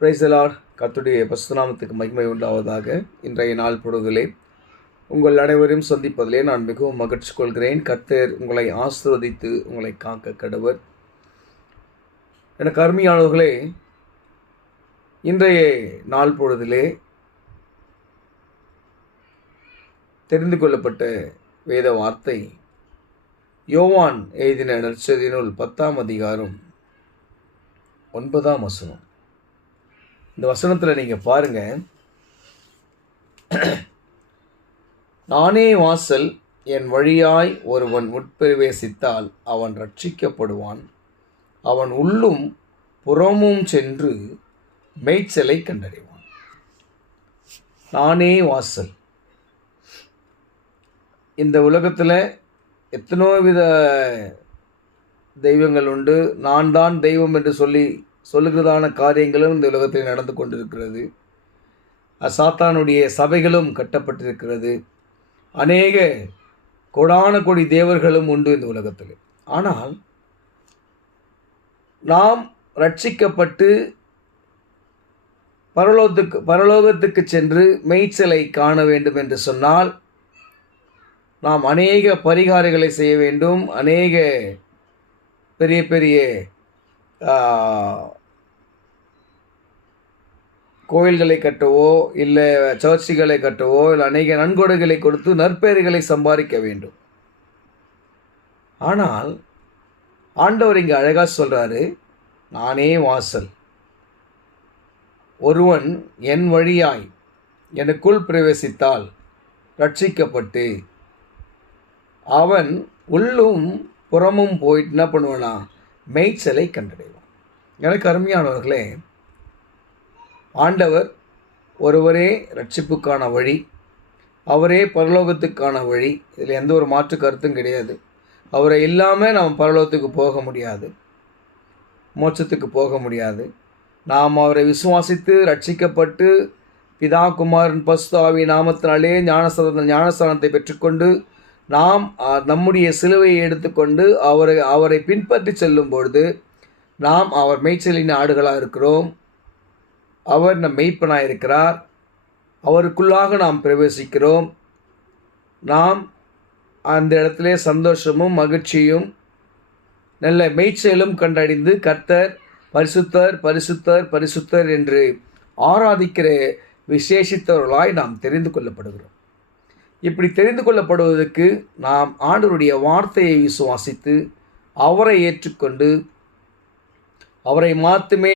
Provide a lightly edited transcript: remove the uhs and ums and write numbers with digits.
Praise the Lord. கர்த்தருடைய பரிசுத்த நாமத்துக்கு மகிமை உண்டாவதாக. இன்றைய நாள் பொழுதிலே உங்கள் அனைவரையும் சந்திப்பதிலே நான் மிகவும் மகிழ்ச்சி கொள்கிறேன். கர்த்தர் உங்களை ஆசீர்வதித்து உங்களை காக்க கடவர். எனக்கு அருமையானவர்களே, இன்றைய நாள் பொழுதிலே தெரிந்து கொள்ளப்பட்ட வேத வார்த்தை யோவான் எழுதின நற்செய்தி நூல் 10ஆம் அதிகாரம் 9ஆம் வசனம். இந்த வசனத்தில் நீங்கள் பாருங்க, நானே வாசல், என் வழியாய் ஒருவன் உட்பிரவேசித்தால் அவன் ரட்சிக்கப்படுவான், அவன் உள்ளும் புறமும் சென்று மேய்ச்சலை கண்டடைவான். நானே வாசல். இந்த உலகத்தில் எத்தனோ வித தெய்வங்கள் உண்டு. நான் தான் தெய்வம் என்று சொல்லுகிறதான காரியங்களும் இந்த உலகத்தில் நடந்து கொண்டிருக்கிறது. சாத்தானுடைய சபைகளும் கட்டப்பட்டிருக்கிறது. அநேக கோடான கோடி தேவர்களும் உண்டு இந்த உலகத்தில். ஆனால் நாம் ரட்சிக்கப்பட்டு பரலோகத்துக்கு சென்று மேய்ச்சலை காண வேண்டும் என்று சொன்னால் நாம் அநேக பரிகாரங்களை செய்ய வேண்டும். அநேக பெரிய பெரிய கோயில்களை கட்டவோ இல்லை சர்ச்சுகளை கட்டவோ இல்லை அநேக நன்கொடைகளை கொடுத்து நற்பெயர்களை சம்பாதிக்க வேண்டும். ஆனால் ஆண்டவர் இங்கே அழகாக சொல்கிறாரு, நானே வாசல், ஒருவன் என் வழியாய் எனக்குள் பிரவேசித்தால் ரட்சிக்கப்பட்டு அவன் உள்ளும் புறமும் போயிட்டு என்ன பண்ணுவானா, மேய்ச்சலை கண்டடைவான். எனக்கு அருமையானவர்களே, ஆண்டவர் ஒருவரே ரட்சிப்புக்கான வழி, அவரே பரலோகத்துக்கான வழி. இதில் எந்த ஒரு மாற்று கருத்தும் கிடையாது. அவரை இல்லாமல் நாம் பரலோகத்துக்கு போக முடியாது, மோட்சத்துக்கு போக முடியாது. நாம் அவரை விசுவாசித்து ரட்சிக்கப்பட்டு பிதா குமாரன் பரிசுத்த ஆவி நாமத்தினாலே ஞானஸ்தானத்தை பெற்றுக்கொண்டு நாம் நம்முடைய சிலுவையை எடுத்துக்கொண்டு அவரை பின்பற்றி செல்லும் பொழுது நாம் அவர் மேய்ச்சலின் ஆடுகளாக இருக்கிறோம். அவர் நம் மெய்ப்பனாக இருக்கிறார். அவருக்குள்ளாக நாம் பிரவேசிக்கிறோம். நாம் அந்த இடத்துல சந்தோஷமும் மகிழ்ச்சியும் நல்ல மேய்ச்சலும் கண்டடைந்து கர்த்தர் பரிசுத்தர் பரிசுத்தர் பரிசுத்தர் என்று ஆராதிக்கிற விசேஷித்தவர்களாய் நாம் தெரிந்து கொள்ளப்படுகிறோம். இப்படி தெரிந்து கொள்ளப்படுவதற்கு நாம் ஆண்டவருடைய வார்த்தையை விசுவாசித்து அவரை ஏற்றுக்கொண்டு அவரை மாத்துமே